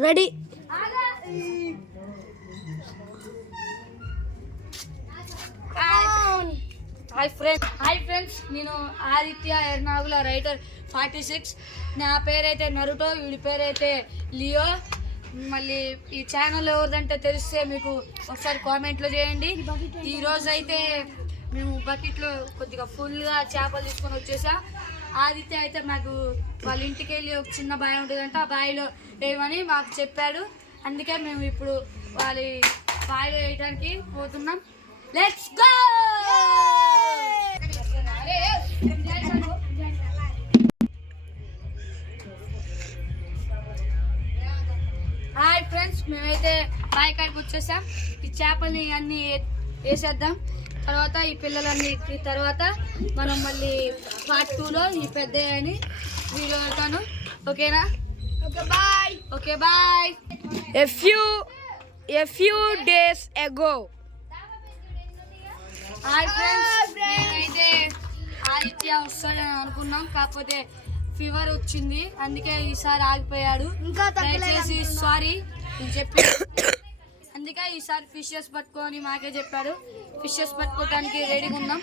Ready. Hi friends, నేను Aditya ఎర్నాగుల writer 46. నా పేరైతే నరుటో, వీడి పేరైతే లియో. మళ్ళీ ఈ ఛానల్ ఎవరిదంటే తెలిస్తే మీకు ఒకసారి కామెంట్లో చేయండి. ఈరోజు అయితే మేము బకెట్లో కొద్దిగా ఫుల్గా చేపలు తీసుకొని వచ్చేసా. ఆదిత్య అయితే మాకు వాళ్ళ ఇంటికి వెళ్ళి ఒక చిన్న బావి ఉంటుందంట, ఆ బావిలో వేయమని మాకు చెప్పాడు. అందుకే మేము ఇప్పుడు వాళ్ళ బావిలో వేయడానికి పోతున్నాం. Let's go. హాయ్ ఫ్రెండ్స్, మేమైతే బావి కాడికి వచ్చేసాం. ఈ చేపల్ని అన్నీ వేసేద్దాం. తర్వాత ఈ పిల్లలన్నీ తర్వాత మనం మళ్ళీ పార్ట్ 2లో ఈ పెద్ద అని వీడియో పెడతాను. ఓకేనా? Okay bye. A few days ago. Hi friends, మేమైతే ఆదిత్య వస్తాడని అనుకున్నాం, కాకపోతే ఫీవర్ వచ్చింది, అందుకే ఈసారి ఆగిపోయాడు. దయచేసి సారీ నేను చెప్పి. అందుకే ఈసారి ఫిషెస్ పట్టుకొని మాకే చెప్పాడు. ఫిషెస్ పట్టుకోవడానికి రెడీగా ఉన్నాం.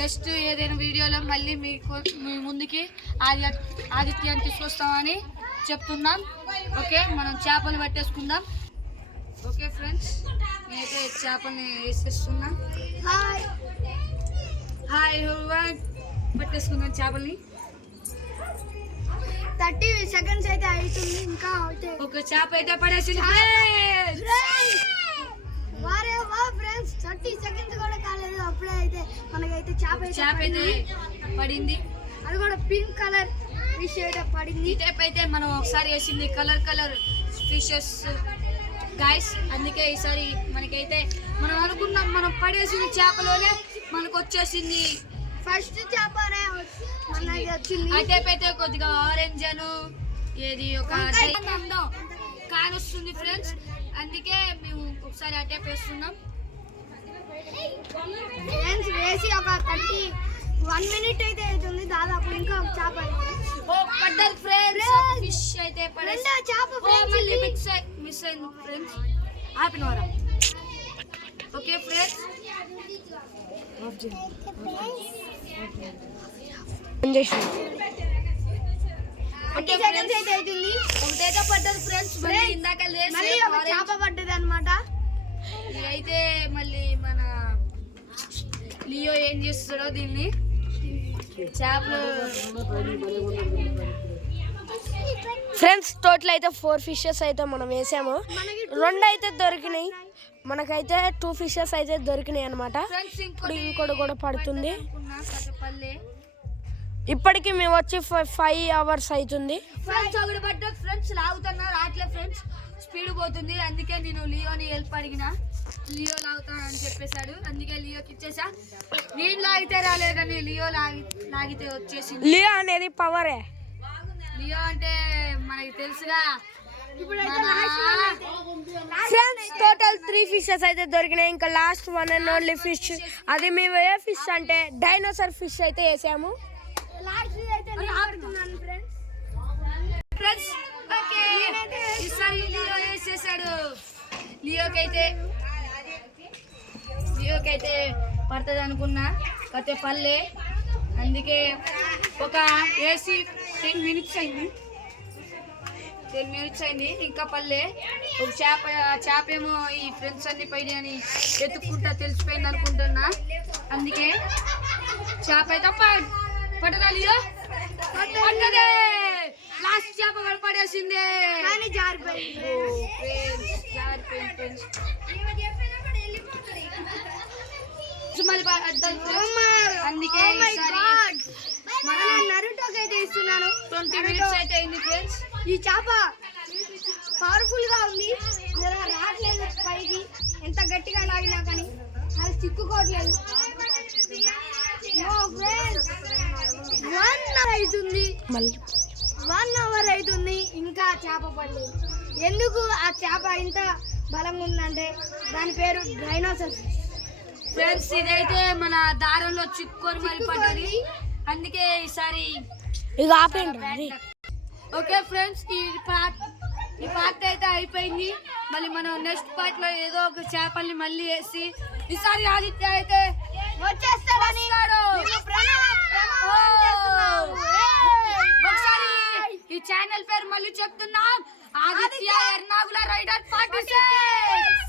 నెక్స్ట్ ఏదైనా వీడియోలో మళ్ళీ మీ ముందుకి ఆదిత్యాన్ని తీసుకొస్తామని చెప్తున్నాం. ఓకే, మనం చేపలు పట్టేసుకుందాం. ఓకే ఫ్రెండ్స్, నేనైతే చేపల్ని వేసేస్తున్నాం. హాయ్ పట్టేసుకుందాం చేపల్ని. 30 seconds అయితే అవుతుంది. ఇంకా ఒక చేప అయితే పడేసింది. వారే వా ఫ్రెండ్స్, 30 seconds కూడా కాలేదు, అప్పుడే అయితే మనకైతే చేప అయితే పడింది. అది కూడా పింక్ కలర్ ఫిష్ అయితే పడింది. ఈ టైప్ అయితే మనం ఒకసారి వేసింది కలర్ ఫిషెస్ గైస్. అందుకే ఈసారి మనకైతే మనం అనుకున్నాం, మనం పడేసిన చేపలోనే మనకు వచ్చేసింది ఫస్ట్ చేపనే వచ్చింది. ఆ టైప్ అయితే కొద్దిగా ఆరెంజ్ అను ఏది ఒక కానొస్తుంది ఫ్రెండ్స్. అందుకే మేము ఒకసారి ఆ టైప్ వేస్తున్నాం. వేసి ఒక 31 minute అయితే అవుతుంది దాదాపు. ఇంకా ఒక చేప పడ్డది ఫ్రెండ్స్. ఫిష్ అయితే మళ్ళీ మిస్ అయింది ఫ్రెండ్స్. ఆపినవారా? ఓకే ఫ్రెండ్స్, 30 seconds అయితే అవుతుంది. ఒకటైతే పడ్డది ఫ్రెండ్స్. మళ్ళీ ఇందాక మళ్ళీ ఒక చేప పడ్డది అనమాట. అయితే మళ్ళీ మన లియో ఏం చేస్తాడో దీన్ని చేపలు. ఫ్రెండ్స్, టోటల్ అయితే 4 fishes అయితే మనం వేసాము. 2 అయితే దొరికినాయి. మనకైతే 2 fishes అయితే దొరికినాయి అనమాట. ఇప్పుడు ఇంకోటి కూడా పడుతుంది. ఇప్పటికి మేము వచ్చి 5 hours అవుతుంది. ఫ్రెండ్స్ ఒకటి పడ్డది ఫ్రెండ్స్. లాగుతున్నా రాట్లే ఫ్రెండ్స్, స్పీడ్ పోతుంది. అందుకే నేను లియోని హెల్ప్ అడిగిన. లియో లాగుతాను అని చెప్పేశాడు, అందుకే లియోకి ఇచ్చేసా. నేను లాగితే రాలేదు కానీ లియో లాగితే వచ్చేసింది. లియో అనేది పవరే. లియో అంటే మనకి తెలుసుగా. ఫ్రెండ్స్, టోటల్ 3 fishes అయితే దొరికినాయి. ఇంకా లాస్ట్ 1 and only fish. అది మేము ఏ ఫిష్ అంటే డైనోసార్ ఫిష్ అయితే వేసాము. ఫ్రెండ్స్ ఓకే, ఈసారి లియో వేసేసాడు. లియోకైతే పడుతుంది అనుకున్నా, కతే పల్లె. అందుకే ఒక ఏసీ 10 minutes అయింది. 10 minutes అయింది, ఇంకా పల్లె. ఒక చేప ఏమో ఈ ఫ్రెండ్స్ అన్ని పైన అని ఎత్తుకుంటా తెలిసిపోయింది అనుకుంటున్నా. అందుకే చేప అయితే పట్టదా లియో? పట్టదే. లాస్ట్ చేప పడేసింది కానీ జారిపోయింది. అందుకే నరుటోకి అయితే ఇస్తున్నాను. 20 minutes అయితే అయింది ఫ్రెండ్స్. ఈ చేప పవర్ఫుల్ గా ఉంది, రావట్లేదు పైకి. ఎంత గట్టిగా లాగినా కానీ అది చిక్కుకోవట్లేదు. 1 hour అవుతుంది, ఇంకా చేప పడలేదు. ఎందుకు ఆ చేప ఇంత బలంగా ఉందంటే దాని పేరు డైనోసార్ ఫ్రెండ్స్. ఇదైతే మన దారంలో చిక్కుకొని మరి పడ్డది, అందుకే ఈసారి ఇక ఆపండి. ఓకే ఫ్రెండ్స్, ఈ పార్ట్ పార్ట్ అయితే అయిపోయింది. మళ్ళీ మనం నెక్స్ట్ పార్ట్ లో ఏదో ఒక చేపల్ని మళ్ళీ వేసి ఈసారి ఆదిత్య అయితే వచ్చేస్తాడని ఒకసారి ఈ ఛానల్ పేరు మళ్ళీ చెప్తున్నాం, ఆదిత్య ఎర్నాగుల రైడర్ 46.